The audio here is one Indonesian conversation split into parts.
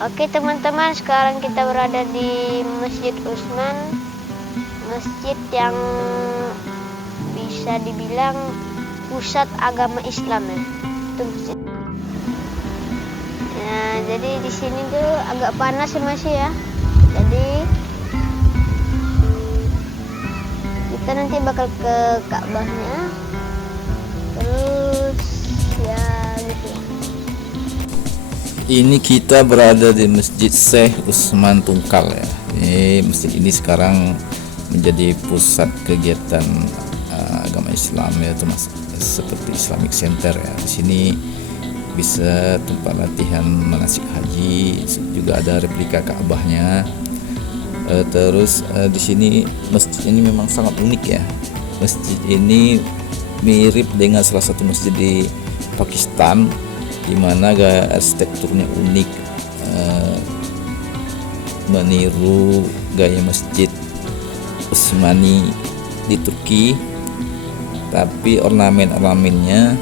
Oke teman-teman, sekarang kita berada di Masjid Utsman, masjid yang bisa dibilang pusat agama Islam ya. Itu masjid. Nah, jadi di sini tuh agak panas ya masih ya. Jadi kita nanti bakal ke Ka'bahnya. Terus ya gitu ya. Ini kita berada di Masjid Syekh Utsman Tungkal ya. Ini masjid ini sekarang menjadi pusat kegiatan agama Islam ya, termasuk seperti Islamic Center ya. Di sini bisa tempat latihan manasik haji, juga ada replika Ka'bahnya. Terus di sini masjid ini memang sangat unik ya. Masjid ini mirip dengan salah satu masjid di Pakistan, di mana gaya arsitekturnya unik, meniru gaya masjid Utsmani di Turki, tapi ornamen-ornamennya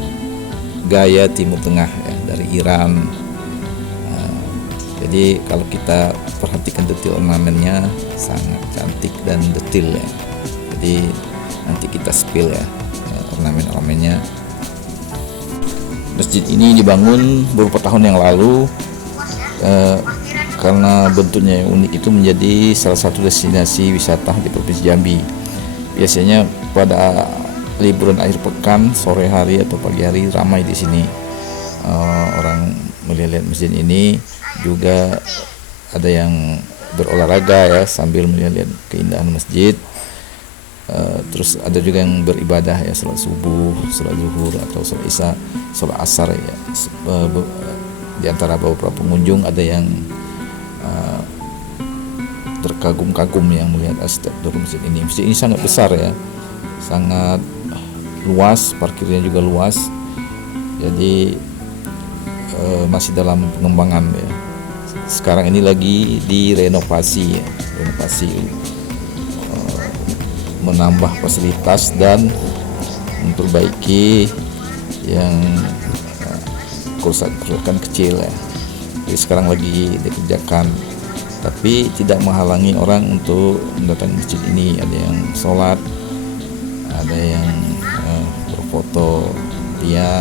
gaya Timur Tengah ya, dari Iran. Jadi kalau kita perhatikan detail ornamennya sangat cantik dan detail ya. Jadi nanti kita spill ya ornamen-ornamennya. Masjid ini dibangun beberapa tahun yang lalu karena bentuknya yang unik itu menjadi salah satu destinasi wisata di Provinsi Jambi. Biasanya pada liburan akhir pekan, sore hari atau pagi hari ramai di sini. Orang melihat masjid ini, juga ada yang berolahraga ya sambil melihat keindahan masjid. Terus ada juga yang beribadah ya, sholat subuh, sholat zuhur atau sholat isya, sholat asar ya. Di antara beberapa pengunjung ada yang terkagum-kagum yang melihat arsitektur masjid ini. Masjid ini sangat besar ya, sangat luas, parkirnya juga luas. Jadi masih dalam pengembangan ya. Sekarang ini lagi direnovasi ya, menambah fasilitas dan memperbaiki yang kerusakan kecil ya. Jadi sekarang lagi dikerjakan, tapi tidak menghalangi orang untuk mendatangi masjid ini. Ada yang sholat, ada yang berfoto dia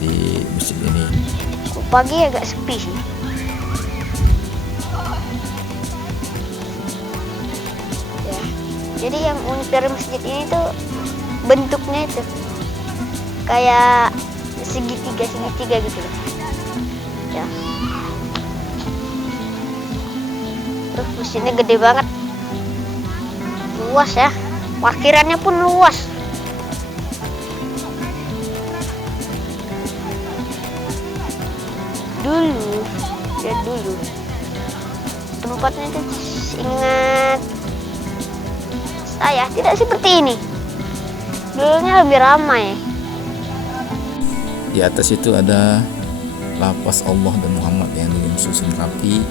di masjid ini. Pagi agak sepi sih. Ya. Jadi yang unik dari masjid ini tuh bentuknya itu kayak segitiga gitu loh. Ya. Terus masjidnya gede banget, luas ya. Parkirannya pun luas. Dulu tempatnya itu ingat saya tidak seperti ini. Dulunya lebih ramai. Di atas itu ada lafaz Allah dan Muhammad yang disusun rapi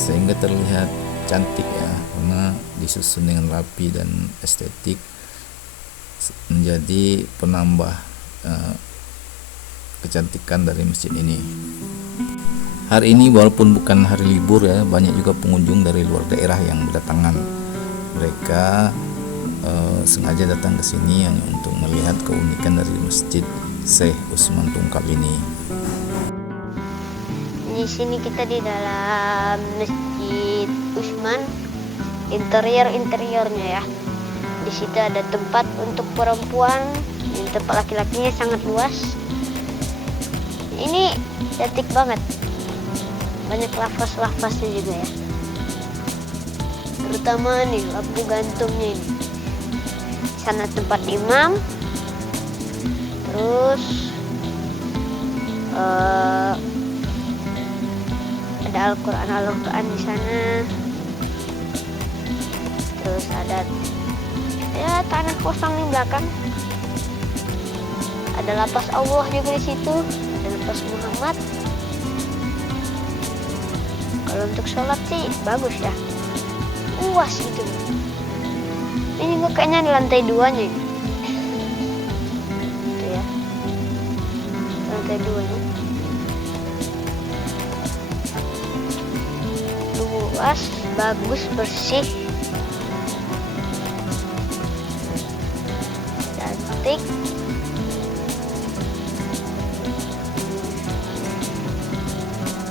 sehingga terlihat cantik ya, karena disusun dengan rapi dan estetik, menjadi penambah kecantikan dari masjid ini. Hari ini walaupun bukan hari libur ya, banyak juga pengunjung dari luar daerah yang berdatangan. Mereka sengaja datang ke sini hanya untuk melihat keunikan dari Masjid Syekh Utsman Tungkal ini. Di sini kita di dalam Masjid Utsman, interiornya ya. Di situ ada tempat untuk perempuan, tempat laki-lakinya sangat luas. Ini cantik banget. Banyak lafaz-lafaznya juga ya. Terutama nih lampu gantungnya ini. Sana tempat imam. Terus ada Al-Quran di sana. Terus ada ya tanah kosong di belakang. Ada lafaz Allah juga di situ. Ada lafaz Muhammad. Kalau untuk sholat sih bagus ya, luas gitu. Ini juga kayaknya di lantai 2-nya ini. Itu ya, lantai 2-nya. luas, bagus, bersih, cantik.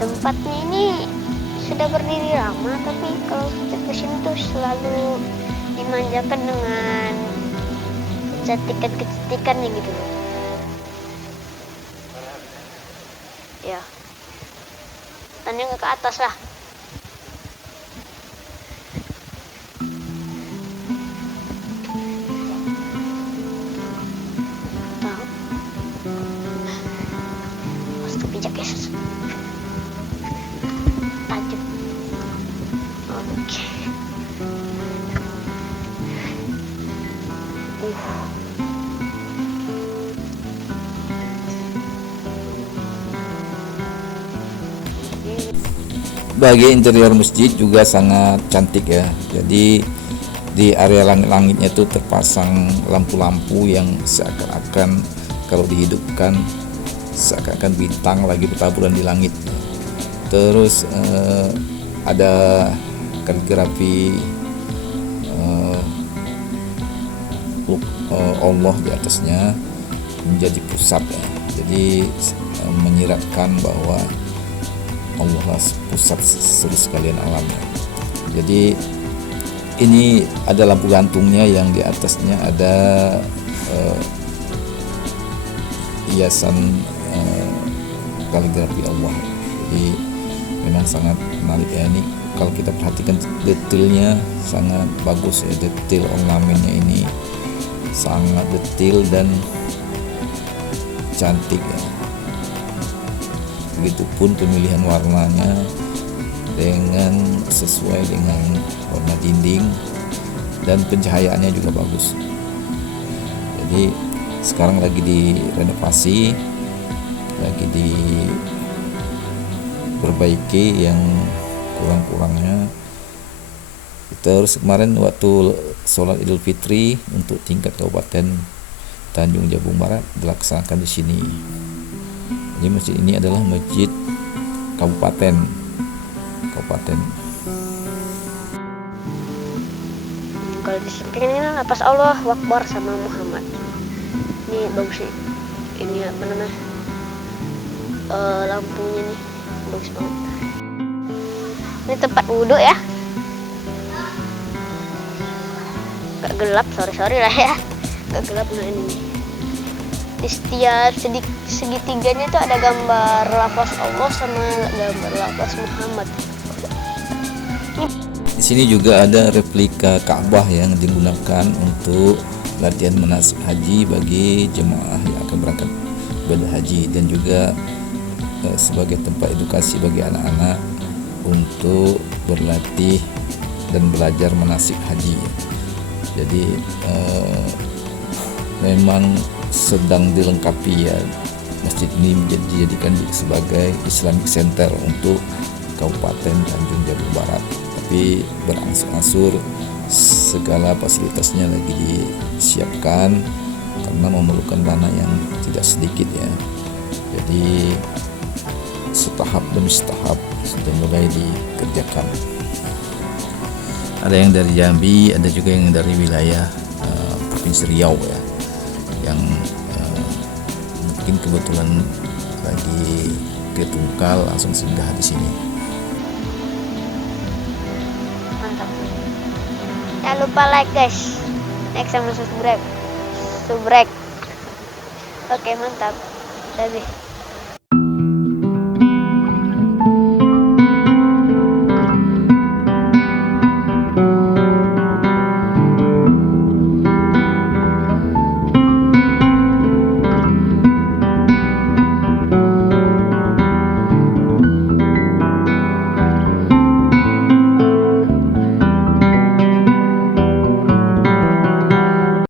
Tempatnya ini sudah berdiri lama, tapi kalau kita kesini tuh selalu dimanjakan dengan kecantikannya gitu loh. Ya, tanya ke atas lah. Tahu? Pasti pijak ya. Tajam. Oke. Bagi interior masjid juga sangat cantik ya. Jadi di area langit-langitnya itu terpasang lampu-lampu yang seakan-akan kalau dihidupkan seakan-akan bintang lagi bertaburan di langit. Terus ada kaligrafi Allah di atasnya menjadi pusat ya. Jadi menyiratkan bahwa Allah lah pusat seluruh sekalian alam ya. Jadi ini ada lampu gantungnya yang di atasnya ada hiasan kaligrafi Allah. Jadi memang sangat menarik ya. Ini kalau kita perhatikan detailnya sangat bagus ya, detail ornamennya ini sangat detail dan cantik ya. Begitupun pemilihan warnanya dengan sesuai dengan warna dinding dan pencahayaannya juga bagus. Jadi sekarang lagi direnovasi, lagi diperbaiki yang kurang-kurangnya. Terus kemarin waktu sholat Idul Fitri untuk tingkat Kabupaten Tanjung Jabung Barat dilaksanakan di sini. Jadi masjid ini adalah masjid kabupaten. Kalau di samping ini pas Allah Akbar sama Muhammad. Ini bagus sih. Ini apa namanya? Lampunya nih bagus banget. Ini tempat wudhu ya. Gak gelap, sorry lah ya. Gak gelap nah ini nih. Di setiap segitiganya itu ada gambar lafaz Allah sama gambar lafaz Muhammad. Di sini juga ada replika Ka'bah yang digunakan untuk latihan manasik haji bagi jemaah yang akan berangkat ibadah haji, dan juga sebagai tempat edukasi bagi anak-anak untuk berlatih dan belajar manasik haji. Jadi memang sedang dilengkapi ya, masjid ini dijadikan sebagai Islamic Center untuk Kabupaten Tanjung Jabung Barat, tapi berangsur-angsur segala fasilitasnya lagi disiapkan karena memerlukan dana yang tidak sedikit ya. Jadi setahap demi setahap sudah mulai dikerjakan. Ada yang dari Jambi, ada juga yang dari wilayah Provinsi Riau ya, yang mungkin kebetulan lagi ke Tungkal langsung singgah di sini. Mantap. Jangan lupa like guys, like sama subscribe. Oke mantap. Lebih.